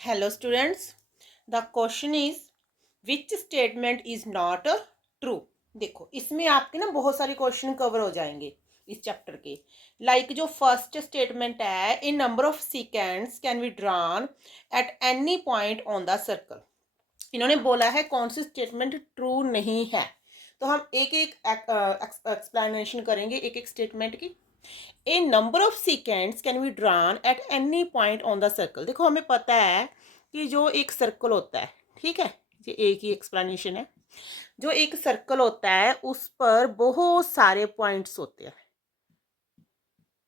Hello students, the question is which statement is not true। देखो इसमें आपके ना बहुत सारे क्वेश्चन कवर हो जाएंगे इस चैप्टर के। लाइक जो फर्स्ट स्टेटमेंट है, a number of seconds can be drawn at any point on the circle. इन्होंने बोला है कौन सी स्टेटमेंट ट्रू नहीं है, तो हम एक एक एक्सप्लेनेशन करेंगे एक एक स्टेटमेंट की। A number of seconds can be drawn at any point on the circle. देखो हमें पता है कि जो एक सर्कल होता है, ठीक है, ये एक ही एक्सप्लेनेशन है। जो एक सर्कल होता है उस पर बहुत सारे पॉइंट्स होते हैं,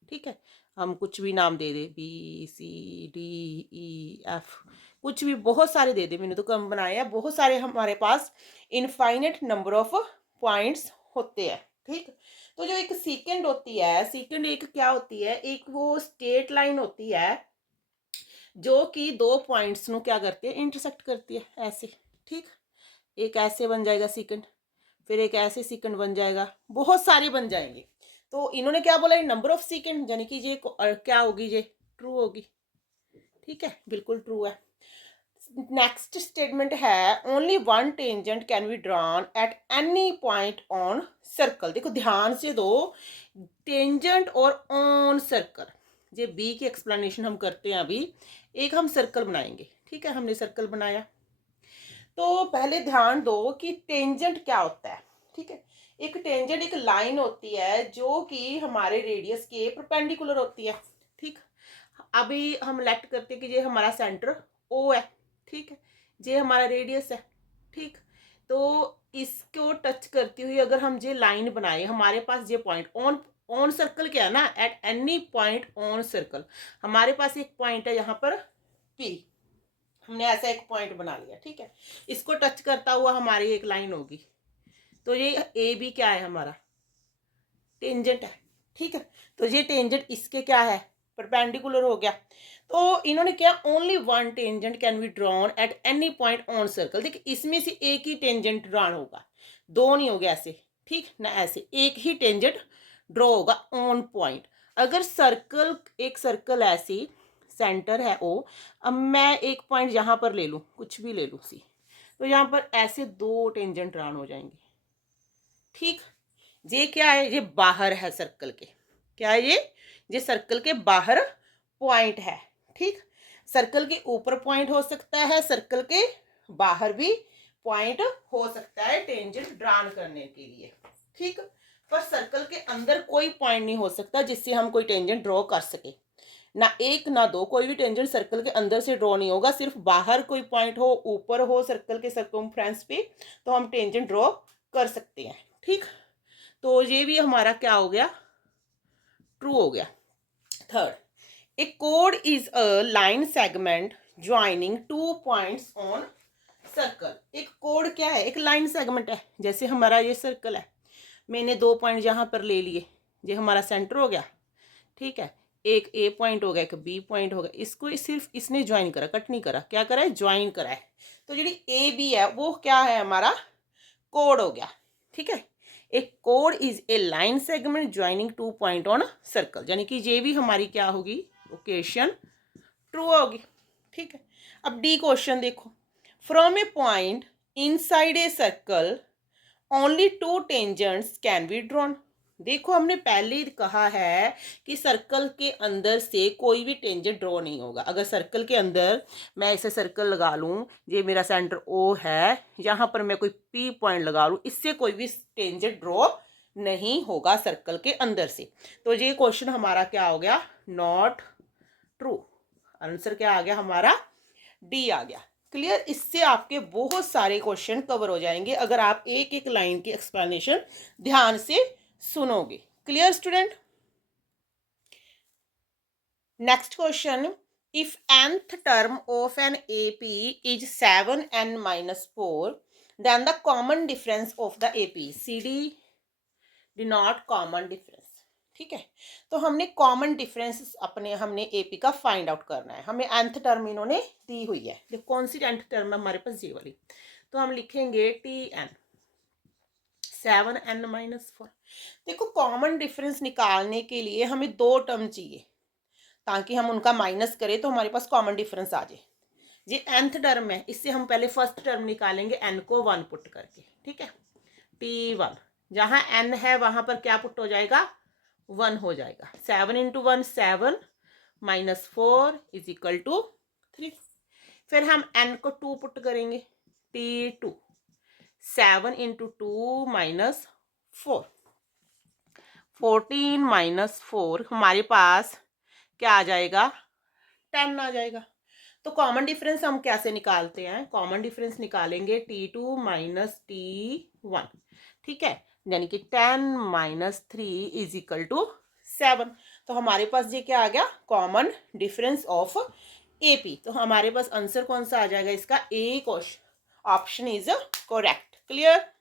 ठीक है। हम कुछ भी नाम दे दे, B C D E F, कुछ भी बहुत सारे दे दे, मैंने तो कम बनाया, बहुत सारे हमारे पास इनफाइनेट नंबर ऑफ पॉइंट्स होते हैं, ठीक। तो जो एक सेकंड होती है, सेकंड एक क्या होती है, एक वो स्ट्रेट लाइन होती है जो कि दो पॉइंट्स नु क्या करती है, इंटरसेक्ट करती है ऐसे, ठीक। एक ऐसे बन जाएगा सेकंड, फिर एक ऐसे सेकंड बन जाएगा, बहुत सारे बन जाएंगे। तो इन्होंने क्या बोला, नंबर ऑफ सेकंड, यानी कि ये क्या होगी, ये ट्रू होगी, ठीक है, बिल्कुल ट्रू है। नेक्स्ट स्टेटमेंट है only one tangent can be drawn at any point on circle. देखो ध्यान से दो, टेंजेंट और ऑन सर्कल, ये बी की एक्सप्लेनेशन हम करते हैं अभी। एक हम सर्कल बनाएंगे, ठीक है, हमने सर्कल बनाया। तो पहले ध्यान दो कि टेंजेंट क्या होता है, ठीक है। एक टेंजेंट एक लाइन होती है जो कि हमारे रेडियस के परपेंडिकुलर होती है, ठीक। अभी हम लेट करते हैं कि ये हमारा सेंटर ओ है, ठीक है, ये हमारा रेडियस है, ठीक। तो इसको टच करती हुई अगर हम ये लाइन बनाए, हमारे पास ये पॉइंट ऑन ऑन सर्कल क्या है ना, eight any point on circle, हमारे पास एक पॉइंट है यहाँ पर पी, हमने ऐसा एक पॉइंट बना लिया, ठीक है। इसको टच करता हुआ हमारी एक लाइन होगी, तो ये ए बी क्या है, हमारा टेंजेंट है, ठीक है। तो ये टेंजेंट इसके क्या है, परपेंडिकुलर हो गया। तो इन्होंने क्या, only one tangent can be drawn at any point on circle. देखिए इसमें से एक ही टेंजेंट ड्रॉन होगा, दो नहीं होगा ऐसे, ठीक ना, ऐसे एक ही टेंजेंट ड्रॉ होगा ऑन पॉइंट। अगर सर्कल, एक सर्कल ऐसी सेंटर है ओ, अब मैं एक पॉइंट यहाँ पर ले लूँ, कुछ भी ले लूँ सी, तो यहाँ पर ऐसे दो टेंजेंट ड्रॉन हो जाएंगे, ठीक। ये क्या है, ये बाहर है सर्कल के, क्या है ये सर्कल के बाहर पॉइंट है, ठीक। सर्कल के ऊपर पॉइंट हो सकता है, सर्कल के बाहर भी पॉइंट हो सकता है टेंजेंट ड्रॉन करने के लिए, ठीक। पर सर्कल के अंदर कोई पॉइंट नहीं हो सकता जिससे हम कोई टेंजेंट ड्रॉ कर सके, ना एक ना दो, कोई भी टेंजेंट सर्कल के अंदर से ड्रॉ नहीं होगा। सिर्फ बाहर कोई पॉइंट हो, ऊपर हो सर्कल के सर्कमफ्रेंस पे, तो हम टेंजेंट ड्रॉ कर सकते हैं, ठीक। तो ये भी हमारा क्या हो गया, ट्रू हो गया। Third, A code is a line segment joining two points on circle. एक कोड क्या है, एक लाइन सेगमेंट है। जैसे हमारा ये सर्कल है, मैंने दो पॉइंट यहाँ पर ले लिए, ये हमारा सेंटर हो गया, ठीक है। एक ए पॉइंट हो गया, एक बी पॉइंट हो गया, इसको सिर्फ इसने ज्वाइन करा, कट नहीं करा, क्या करा है, ज्वाइन करा है। तो जी ए बी है वो क्या है, हमारा कोड हो गया, ठीक है। एक code is a line segment joining two point on circle, यानी कि ये भी हमारी क्या होगी, लोकेशन ट्रू होगी, ठीक है। अब डी क्वेश्चन देखो, from A point inside a circle only to tangents can be drawn. देखो हमने पहले ही कहा है कि सर्कल के अंदर से कोई भी टेंजेंट ड्रॉ नहीं होगा। अगर सर्कल के अंदर मैं ऐसे सर्कल लगा लूँ, ये मेरा सेंटर ओ है, यहाँ पर मैं कोई पी पॉइंट लगा लूँ, इससे कोई भी टेंजेंट ड्रॉ नहीं होगा सर्कल के अंदर से। तो ये क्वेश्चन हमारा क्या हो गया, नॉट ट्रू। आंसर क्या आ गया हमारा, डी आ गया। क्लियर, इससे आपके बहुत सारे क्वेश्चन कवर हो जाएंगे अगर आप एक एक लाइन की एक्सप्लेनेशन ध्यान से सुनोगे। Clear student. Next question, if nth term of an AP is 7n-4, then the common difference of the AP CD denote common difference, ठीक है। तो हमने कॉमन डिफरेंस अपने हमने एपी का फाइंड आउट करना है। हमें nth टर्म इन्होंने दी हुई है, देखो कौन सी nth टर्म है हमारे पास, ये वाली। तो हम लिखेंगे TN 7n-4। देखो कॉमन डिफरेंस निकालने के लिए हमें दो टर्म चाहिए, ताकि हम उनका माइनस करें तो हमारे पास कॉमन डिफरेंस आ जाए। ये nth टर्म है, इससे हम पहले फर्स्ट टर्म निकालेंगे n को 1 पुट करके, ठीक है। t1 जहाँ n है वहां पर क्या पुट हो जाएगा, 1 हो जाएगा। 7 into 1 7 minus 4 is equal to 3। फिर हम n को 2 पुट करेंगे, t2 7 इंटू 2 माइनस 4, 14 माइनस 4 हमारे पास क्या आ जाएगा, 10 आ जाएगा। तो कॉमन डिफरेंस हम कैसे निकालते हैं, कॉमन डिफरेंस निकालेंगे t2 माइनस t1, ठीक है, यानी कि 10 माइनस 3 इज इक्वल टू 7। तो हमारे पास ये क्या आ गया, कॉमन डिफरेंस ऑफ AP। तो हमारे पास आंसर कौन सा आ जाएगा इसका, A question, option is correct. Clear.